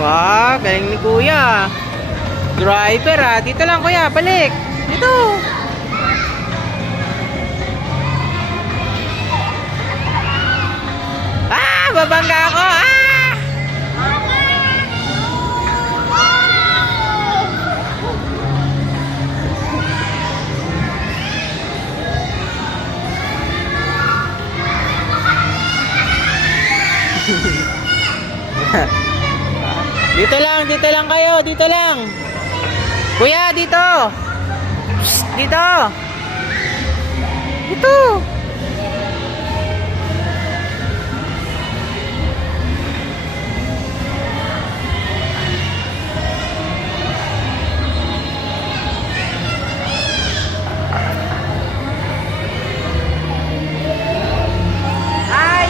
Wow, galing ni kuya. Driver ah. Dito lang kuya, balik. Dito. Ah, babangga ako. Ah! Dito lang kayo, dito lang. Kuya, dito. Psst, dito. Dito. Ay.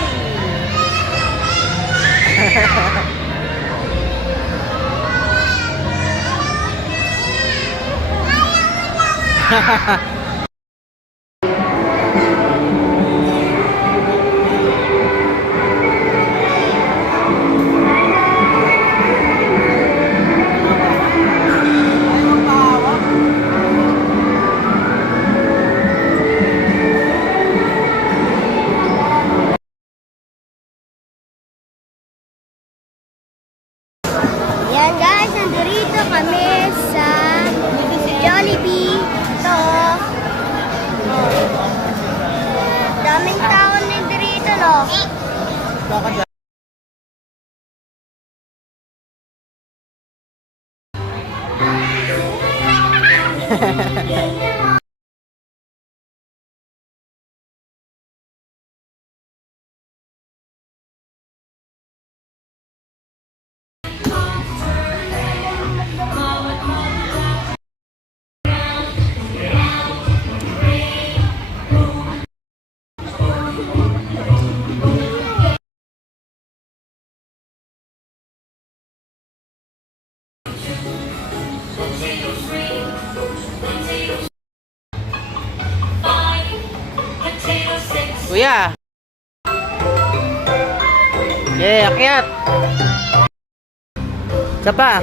Yan guys, nandito kami sa Jollibee. Ito. Daming tao nandito, no? Kuya. Akyat. Isa pa.